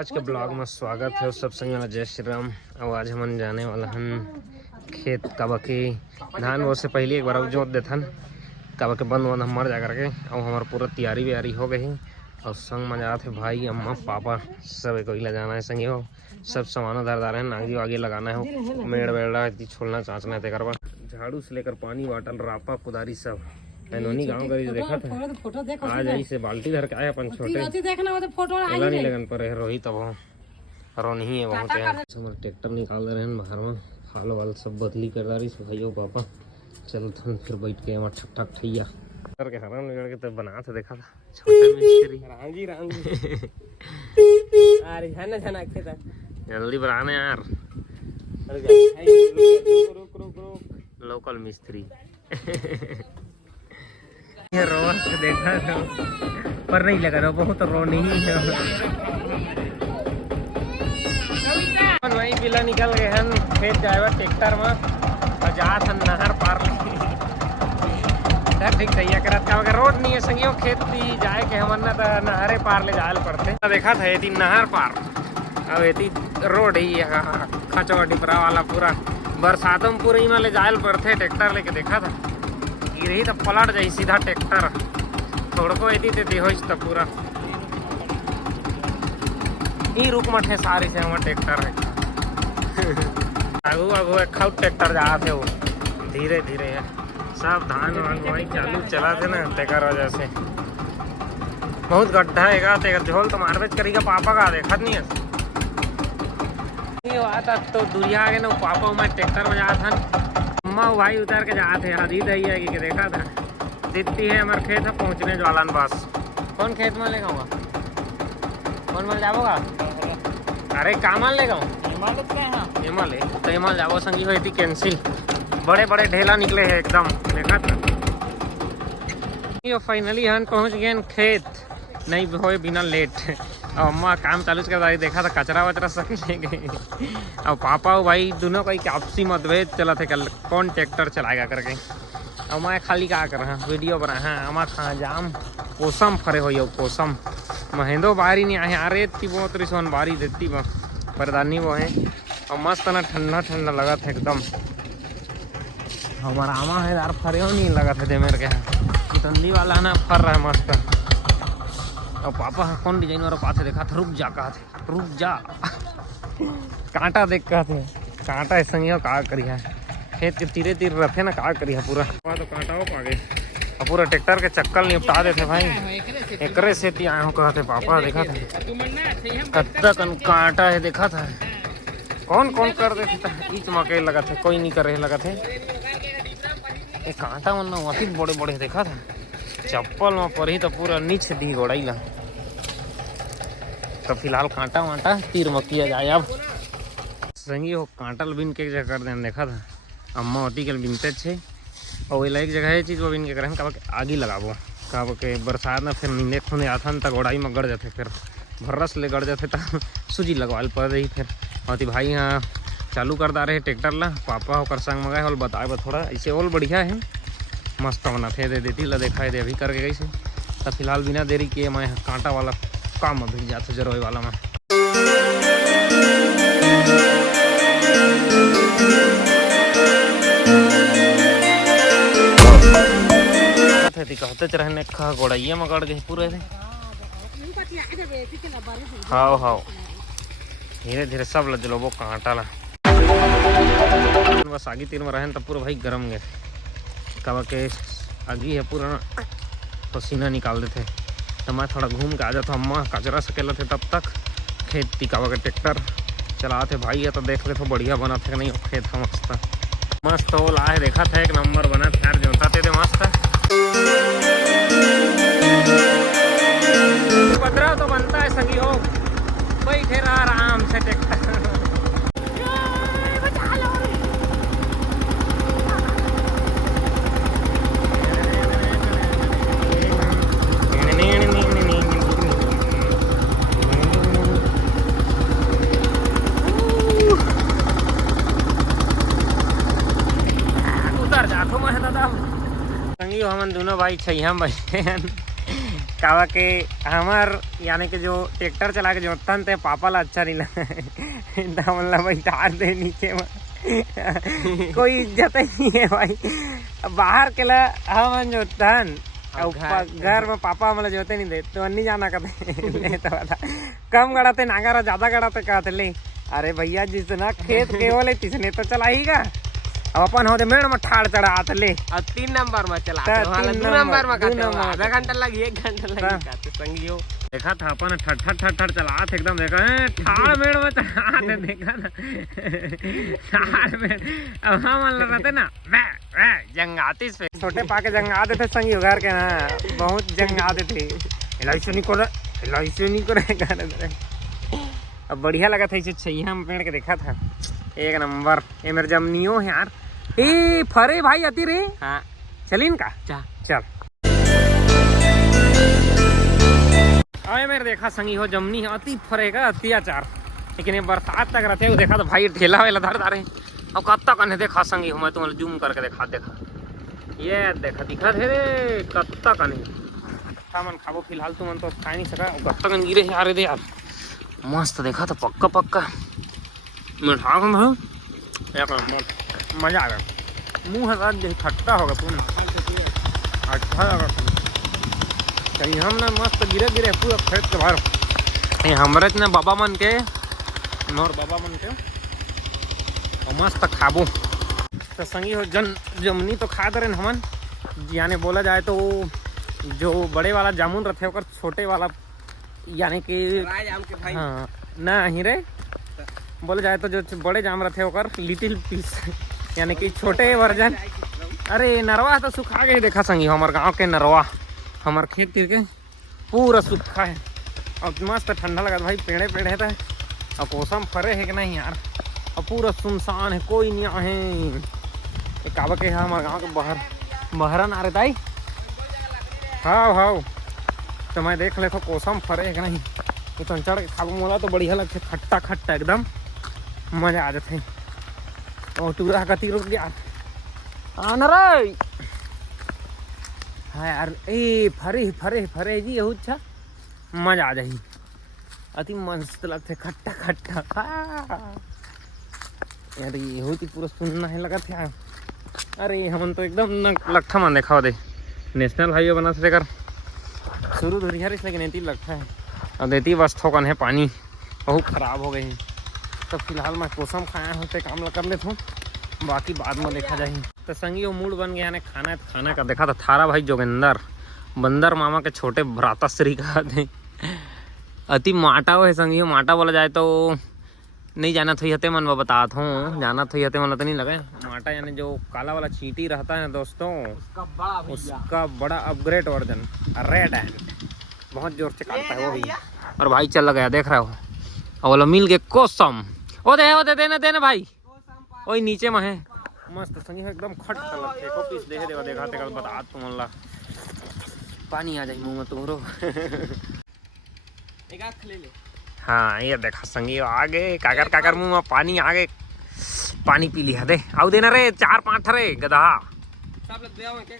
आज के ब्लॉग में स्वागत है सब संग वाला जय श्री राम। और आज हम जाने वाला हन खेत काबा के धान वो से पहले एक बार जोत देथन काबा के बंद वंद मर जा करके। और हमारा पूरा तैयारी व्यारी हो गई और संग में जाते है भाई अम्मा पापा सब कोई ले जाना है संगी हो। सब सामानों धरदार है नागी वागी लगाना है मेड़ वेड़ा छोड़ना चाँचना है तेकर झाड़ू से लेकर पानी वाटल रापा कुदारी सब नोनी गाँव गरी देखा था आज ऐसे बाल्टी धर के आए अपन छोटे नहीं लगन पर रोहित अब रो नहीं है वहाँ पे ट्रैक्टर निकाल रहे हैं बाहर में हाल वाल सब बदली कर रही भाइयों पापा चलते फिर बैठ के वहाँ ठक ठक ठैया करके हराम निकल के तो बना था देखा था छोटे मिस्त्री जल्दी बनाने यार लोकल मिस्त्री रो देखा था पर नहीं लगा रहा बहुत रो नहीं है। वही बिला निकल गए हैं खेत जाए ट्रैक्टर में और जात हन नहर पार ठीक सही करत का अगर रोड नहीं है संगियों खेत भी जाए के हमन ना तो नहरे पार ले जाए पड़ते देखा था ये नहर पार अब ये रोड ही खचवा डिपरा वाला पूरा बरसातों में पूरा ले जाए पड़ते ट्रैक्टर लेके देखा था रही तो पलट जाए सीधा ट्रैक्टर थोड़ को एती हो तो पूरा ही रुक मठे सारी से हमारा ट्रैक्टर है आगू आगू एक ट्रैक्टर जाते वो धीरे धीरे है सब धान वान चालू चला थे ना तेकर वजह से बहुत गड्ढा है तेकर झोल तो मारवेज करेगा पापा का देखत नहीं है आता तो दुनिया आगे ना पापा मैं ट्रैक्टर में जाता था अम्मा भाई उतर के जाते आधी दही है कि देखा था दिखती है हमारे खेत है पहुँचने ज्वालन बस कौन खेत में लेगा कौन मल जाओगा अरे का माल लेगा हिमाल तो हिमाल जाओ संगी हुई थी कैंसिल बड़े बड़े ढेला निकले हैं एकदम देखा था फाइनली हम पहुँच गए खेत नहीं हो बिना लेट और अम्मा काम चालू कर रही देखा था कचरा वचरा सके ले गए और पापा और भाई दोनों का आपसी मतभेद चला थे कल कौन ट्रैक्टर चलाएगा करके और मैं खाली क्या कर रहा वीडियो बना हाँ अम्मा खा जाम पोसम फरे हो पोसम महेंदो बारी नहीं आए अरे इतनी बहुत रिसोन बारी देती वो परदानी वो है और मस्त ना ठंडा ठंडा लगा था एकदम हमारा आमा है यार फरे हो नहीं लगा था मेरे के तंदी वाला ना फर रहा है मस्त और पापा कौन डिजाइन वाला पाते देखा था रुक जा कहा थे रुक जा कांटा देख कहा थे कांटा ऐसा का करिया खेत के तीरे तीर रखे ना का करिया पूरा तो कांटा हो पा गए और पूरा ट्रैक्टर के चक्कर निपटा देते भाई एकरे से आए हो कहा थे पापा देखा था कत्ता कन कांटा है देखा था कौन कौन कर देते था बीच मकई लगा थे कोई नहीं कर रहे लगा थे ये कांटा वरना वही बड़े बड़े देखा था चप्पल में पड़ी तो पूरा नीचे दी गोड़ाई ला तो फिलहाल कांटा वाटा तीर मकिया जाए अब संगी हो कांटल बिन के जगह कर देने देखा था अम्मा होती के बिनते छे और वही एक जगह है चीज़ वो बिन के करें कब आगे लगाबो कब के बरसात में फिर नींदे खुने आता तक गोड़ाई में गड़ जाते फिर भर्रस ले गड़ जाते तो सूजी लगवाल पड़ रही फिर और भाई हाँ चालू कर दा रहे ट्रैक्टर ला पापा होकर संग मंगाए होल बताए थोड़ा ऐसे और बढ़िया है मस्त बना थे दे देती ला देखा है दे अभी करके कैसे तो फिलहाल बिना देरी किए मैं कांटा वाला काम अभी जाते जरोए वाला में कहते रहने खा गोड़ाइया में गड़ गए पूरे हाँ हाँ धीरे धीरे सब लजलो वो कांटा ला बस आगे तीर में रहे तब पूरा भाई गरम गए कब के आगी है पूरा पसीना निकाल देते तो मैं थोड़ा घूम के आ जाता अम्मा कचरा सकेला थे तब तक खेत टिकावा के ट्रैक्टर चलाते भाई है तो देख ले तो बढ़िया बना थे नहीं खेत था मस्त मस्त हो ला है देखा था एक नंबर बना था यार जोता थे मस्त पंद्रह तो बनता है संगी हो बैठे रहा आराम से ट्रैक्टर हम दोनों भाई छैया बैठे हैं कावा के हमार यानी कि जो ट्रैक्टर चला के जोतन ते पापा ला अच्छा नहीं लगा हमला बैठा दे नीचे में कोई इज्जत नहीं है भाई। बाहर के ला हम जोतन घर में पापा हमला जोते नहीं दे तो नहीं जाना कहते तो कम गड़ाते नागारा ज्यादा गड़ाते कहते ले अरे भैया जितना खेत केवल तिसने तो चलाएगा अब अपन हो मेड़ में ठाड़ चढ़ाते ले और 3 नंबर में चला 2 नंबर में आधा घंटा लगी 1 घंटा लगी संगियो देखा था अपन ठट चलाते एकदम देखा ठाड़ मेड़ में चढ़ाते देखा ना ठाड़ मेड़ अब हम रहते ना जंगाती पे छोटे पाके जंगाते थे संगी घर के ना बहुत जंगाते थे एलआईसी नहीं करे अब बढ़िया लगा था इसे छैया में पेड़ के देखा था एक नंबर ये मेरे जमनियो है यार ए फरे भाई आती रे हाँ चलीन का चल आए मेरे देखा संगी हो जमनी है अति फरेगा अत्याचार लेकिन ये बरसात तक रहते देखा तो भाई ठेला वेला धर रहे और कब तक नहीं देखा संगी हो मैं तुम्हें जूम करके देखा ये देखा दिखा थे रे कब तक नहीं मन खाबो फिलहाल तुम तो खा नहीं सका कब तक गिरे यार दे यार मस्त देखा तो पक्का मिठा एक मजा आ गया मुँह हटा जैसे खट्टा होगा पूरा अच्छा लगा कहीं हम ना मस्त गिरे पूरा खेत के बाहर हमारे ना बाबा मन के मोर बाबा मन के और मस्त खाबो तो संगी हो जमनी तो खा दे हमन यानी बोला जाए तो जो बड़े वाला जामुन रहते होकर छोटे वाला यानी कि हाँ ना ही रे बोले जाए तो जो बड़े जाम रहते होकर लिटिल पीस यानी कि छोटे वर्जन अरे नरवा तो सुखा के देखा संगी हमारे गांव के नरवा हमारे खेत के पूरा सूखा है और मस्त ठंडा लगा भाई पेड़े था और कोसम फरे है कि नहीं यार और पूरा सुनसान है कोई नहीं है एक काबा के है हमारे गाँव के बहरन आ रहे ताई हाँ तो मैं देख लेता कोसम फरे है कि नहीं तो चढ़ के खाबो मोला तो बढ़िया लगते खट्टा एकदम मजा आ जाते और टूरा कति रुक गया आना रे हाँ यार ए फरे जी यहू अच्छा मजा आ जाही अति मस्त लगते खट्टा यार यहू पूरा सुनना है लगा था अरे हम तो एकदम लट्ठा मान देखा दे नेशनल हाईवे बना से लेकर शुरू धुरी हर इसलिए नेती लगता है और देती वस्तु का है पानी बहुत ख़राब हो गई तो फिलहाल मैं कोसम खाया होते काम कर लेता हूँ बाकी बाद में देखा जाए तो संगी वो मूड बन गया ने खाना का देखा था थारा भाई जोगिंदर बंदर मामा के छोटे भ्राता श्री का थे अति माटा है संगी माटा बोला जाए तो नहीं जाना थी हते मन बताता हूँ जाना थी हते मन तो नहीं लगे माटा यानी जो काला वाला चींटी रहता है दोस्तों उसका बड़ा अपग्रेड वर्जन रेड हैंड बहुत जोर से काटता है वो भी और भाई चल गया देख रहे हो और बोला मिल के कोसम ओ दे देना भाई वही नीचे में है मस्त संगी एकदम खट लगते को पीस दे देखा बता तुम अल्लाह पानी आ जाए मुंह में तुम्हारो एक आँख ले ले हाँ ये देखा संगी आगे काकर मुंह में पानी आगे पानी पी लिया दे आओ देना रे 4-5 रे गधा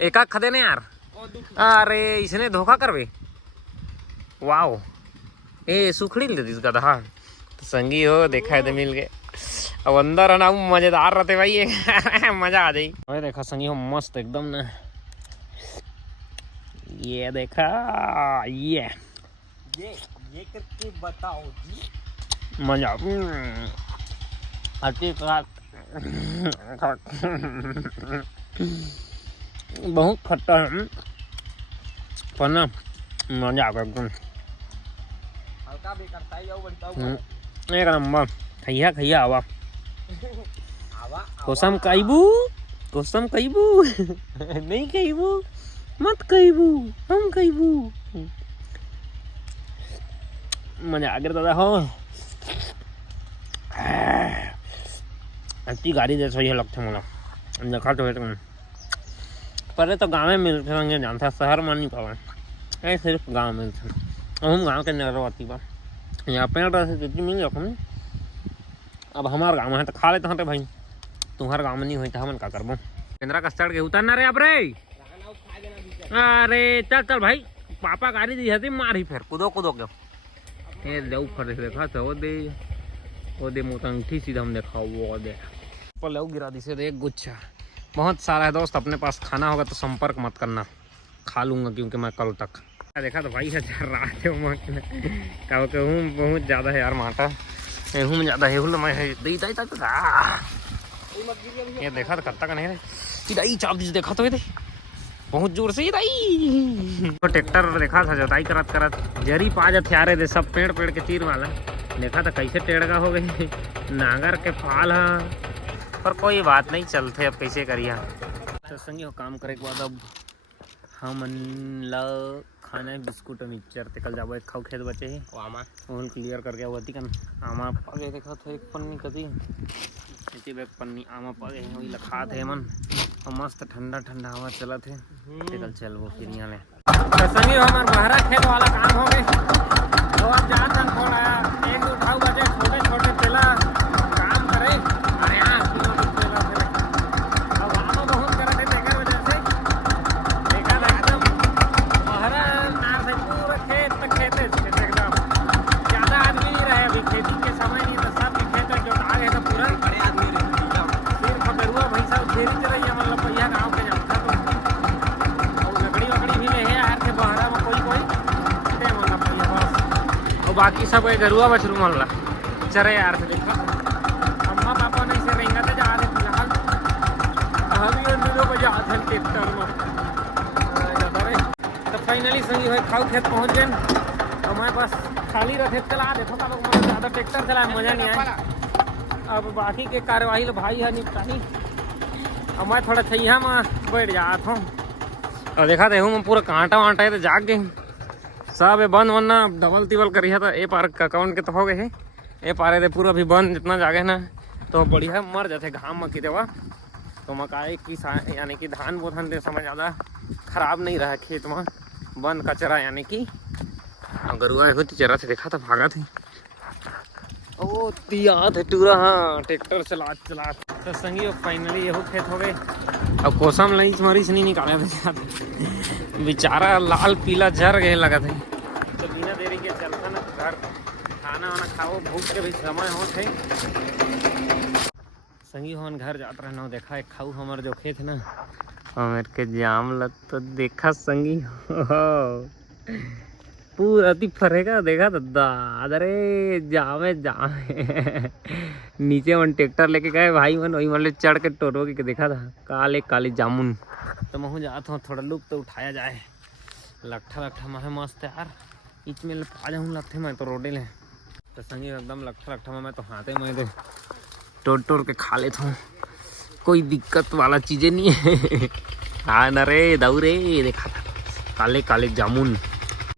एक आँख खदे ने यार अरे इसने धोखा करवे वाओ ए सुखड़ी ले दी गधा तो संगी हो देखा है तो मिल गए अब अंदर ना मजेदार रहते भाई ये मजा आ जाई अरे देखा संगी हो मस्त एकदम ना ये देखा ये करके बताओ जी मजा बहुत खट्टा है पर ना मजा आ गया एकदम हल्का भी करता है जाओ बताओ एक नंबर खैया आवा कोसम कईबू नहीं कईबू मत कईबू हम कईबू मजा आ गया दादा हो अच्छी गाड़ी जैसा ये लगते मला देखा तो तुम पहले तो गाँव में मिलते होंगे जानता शहर में नहीं पावा सिर्फ गाँव में मिलते हम गाँव के नरवाती बा यहाँ पे जितनी मिल जाओ अब हमारे गाँव में है तो खा लेते हैं भाई तुम्हारे गाँव में नहीं हुई तो हम क्या करबो केंद्रा कस्टर्ड के उतरना रे अब रे अरे चल भाई पापा गाड़ी दी हती मारी फिर कूदो कूदो के ये देव फर देखा था वो दे मोटा अंगठी सीधा हम देखा वो दे पर ले गिरा दी से एक गुच्छा बहुत सारा है दोस्त। अपने पास खाना होगा तो संपर्क मत करना, खा लूंगा क्योंकि मैं कल तक देखा तो भाई हजार रात है बहुत ज़्यादा है यार माटा हूँ में ज़्यादा है मैं ये देखा तो कत्ता का नहीं है चाप दीजिए देखा तो ये बहुत जोर से तो ट्रैक्टर देखा था जोताई करत करत जरी पाँच हथियारे दे सब पेड़ पेड़ के तीर वाला देखा था कैसे टेढ़गा हो गई नागर के फाल है पर कोई बात नहीं चलते अब कैसे करिए तो संगी हो काम करे के बाद अब हम ला खाना है बिस्कुट और मिक्सचर ते कल जाबो एक खाओ खेत बचे है आमा ओहन क्लियर करके आवती कन आमा पागे देखा था एक पन्नी कदी इसी बैग पन्नी आमा पागे वही लखा थे मन और मस्त ठंडा ठंडा हवा चला थे कल चल वो फिर यहाँ ले तो संगी हमार बहरा खेत वाला काम हो गए तो अब जहाँ तक फोन आया एक उठाओ बजे छोटे छोटे पेला काम करे अरे हाँ अब आमा बहुत करा थे तेकर वजह से देखा था एकदम बहरा नार से पूरा खेत तक खेते एकदम ज़्यादा आदमी नहीं रहे अभी खेती के समय नहीं तो सब खेत जो आगे है तो पूरा बड़े आदमी फिर पकड़ुआ भैंसा घेरी चल रही मतलब भैया गाँव के जाता तो लकड़ी वकड़ी भी ले है यार के बहरा में कोई मतलब भैया बस और बाकी सब गरुआ बछरू मन ला चरे यार से देखा अम्मा पापा नहीं से रहेंगे तो जा रहे फिलहाल अभी उन दोनों बजे आते हैं ट्रैक्टर में तो फाइनली संगी भाई खाओ खेत पहुँच गए हमारे पास खाली रखे चला देखो का लोग मतलब ज़्यादा ट्रैक्टर चला मज़ा नहीं आया अब बाकी के कार्यवाही लो भाई है निपटाई अब मैं थोड़ा छैया में बैठ जात हूँ और देखा था मैं पूरा कांटा वाँटा है तो जाग गए सब बंद वरना डबल तिबल करी था ए पार का अकाउंट के तो हो गए है ए पारे थे पूरा भी बंद जितना जागे ना तो बढ़िया मर जाते घाम में की देवा तो मकाई की यानी कि धान बोधन दे समय ज़्यादा खराब नहीं रहा खेत में बंद कचरा यानी कि गरुआ होती चरा थे देखा था भागा थे ओ तिया थे टूरा हाँ ट्रैक्टर चला तो संगी फाइनली यही खेत हो गए अब कोसम लईच मरीच नहीं निकाले थे बेचारा लाल पीला झर गए लगा थे तो बिना देरी के चलता ना घर खाना वाना खाओ भूख के भी समय हो थे संगी हम घर जात रहना देखा एक खाऊ हमार जो खेत ना हमारे के जाम लग तो देखा संगी पूरा अति फरेगा देखा दादा अरे जामे नीचे मन ट्रैक्टर लेके गए भाई मन वही मन ले चढ़ के टोटो के देखा था काले काले जामुन तो मैं जाता हूँ थोड़ा लुक तो उठाया जाए लट्ठा लट्ठा मैं मस्त यार इच में आ जाऊँ लगते मैं तो रोडे ले तो संगी एकदम लट्ठा लट्ठा मैं तो हाथे में दे टोट टोट के खा लेता हूँ कोई दिक्कत वाला चीज़ें नहीं है हाँ न रे दौरे देखा था काले काले जामुन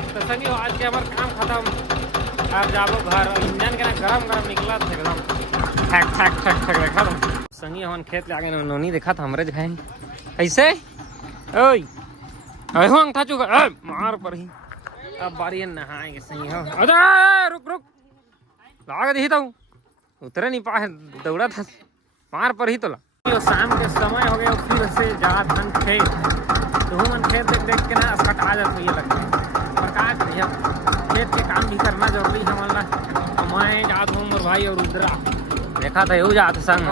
तो संगी आज के हमारा काम खत्म अब जाबो घर इंजन के ना गरम गरम निकला था एकदम ठक ठक ठक ठक देखा था संगी हम खेत ले आगे नोनी देखा था हमरे जगह ऐसे ओए अरे हो अंगठा चुका मार पर ही अब बारी नहाएंगे सही हो अरे रुक रुक लाग दी तो उतरे नहीं पाए दौड़ा था मार पर ही तो ला शाम के समय हो गया फिर से जा धन खेत तो मन खेत देख देख के ना सट आ जाता ये लगता है पर का करिए खेत के काम भी करना जरूरी है हमारा मैं जात हूँ मोर भाई और रुद्रा देखा था यू जात संग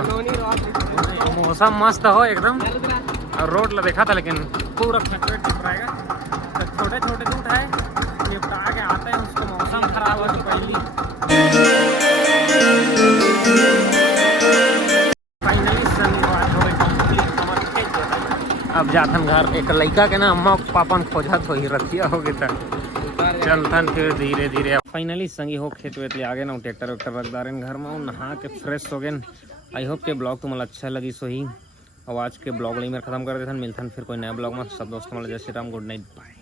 मौसम मस्त हो एकदम और रोड ला देखा था लेकिन पूरा फटफट टिप रहेगा तो छोटे छोटे रूट है निपटा के आते हैं उसको मौसम खराब हो तो पहली फाइनली शनिवार हो कंप्लीट हमारे खेत अब जाथन घर एक लड़का के ना अम्मा पापा खोजत हो ही रखिया हो गया चलथन फिर धीरे धीरे फाइनली संगी हो खेत वेत ले आगे ना ट्रैक्टर वैक्टर रख दारे घर में नहा के फ्रेश हो गए आई होप के ब्लॉग तुम्हें अच्छा लगी सो ही और आज के ब्लॉग में खत्म कर देथन मिलथन फिर कोई नया ब्लॉग में सब दोस्तों जय Shri Ram good night bye.